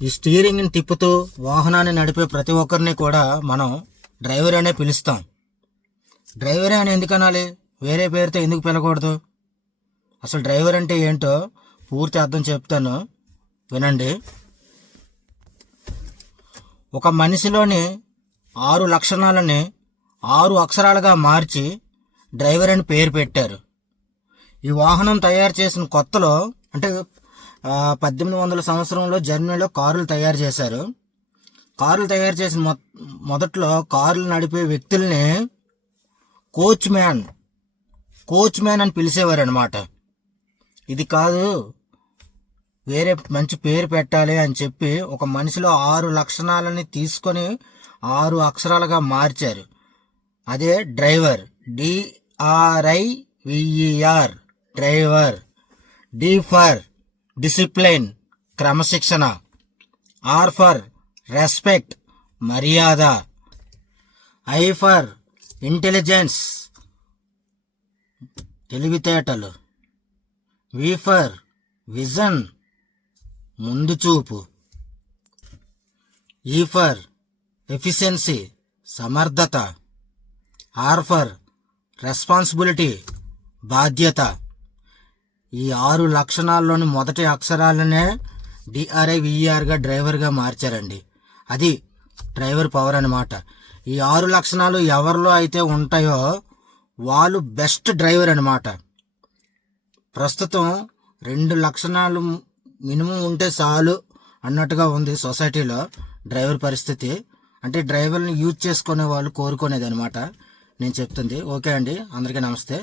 ఈ స్టీరింగ్ని తిప్పుతూ వాహనాన్ని నడిపే ప్రతి ఒక్కరిని కూడా మనం డ్రైవర్ అనే పిలుస్తాం. డ్రైవరే అని ఎందుకు అనాలి? వేరే పేరుతో ఎందుకు పిలకూడదు? అసలు డ్రైవర్ అంటే ఏంటో పూర్తి అర్థం చెప్తాను, వినండి. ఒక మనిషిలోని 6 లక్షణాలని 6 అక్షరాలుగా మార్చి డ్రైవర్ అని పేరు పెట్టారు. ఈ వాహనం తయారు చేసిన కొత్తలో అంటే 1800 సంవత్సరంలో జర్మనీలో కార్లు తయారు చేశారు. కార్లు తయారు చేసిన మొదట్లో కార్లు నడిపే వ్యక్తుల్ని కోచ్ మ్యాన్ అని పిలిచేవారు అనమాట. ఇది కాదు, వేరే మంచి పేరు పెట్టాలి అని చెప్పి ఒక మనిషిలో 6 లక్షణాలని తీసుకొని 6 అక్షరాలుగా మార్చారు. అదే driver. DRIVER driver. D for discipline, క్రమశిక్షణ. R ఫర్ రెస్పెక్ట్, మర్యాద. I ఫర్ ఇంటెలిజెన్స్, తెలివితేటలు. V ఫర్ విజన్, ముందు చూపు. E ఫర్ ఎఫిషియన్సీ, సమర్థత. R ఫర్ రెస్పాన్సిబిలిటీ, బాధ్యత. ఈ 6 లక్షణాల్లోని మొదటి అక్షరాలనే DRIVERగా డ్రైవర్గా మార్చారండి. అది డ్రైవర్ పవర్ అన్నమాట. ఈ 6 లక్షణాలు ఎవరిలో అయితే ఉంటాయో వాళ్ళు బెస్ట్ డ్రైవర్ అన్నమాట. ప్రస్తుతం 2 లక్షణాలు మినిమం ఉంటే చాలు అన్నట్టుగా ఉంది సొసైటీలో డ్రైవర్ పరిస్థితి. అంటే డ్రైవర్ని యూజ్ చేసుకునే వాళ్ళు కోరుకునేది అనమాట నేను చెప్తుంది. ఓకే అండి, అందరికీ నమస్తే.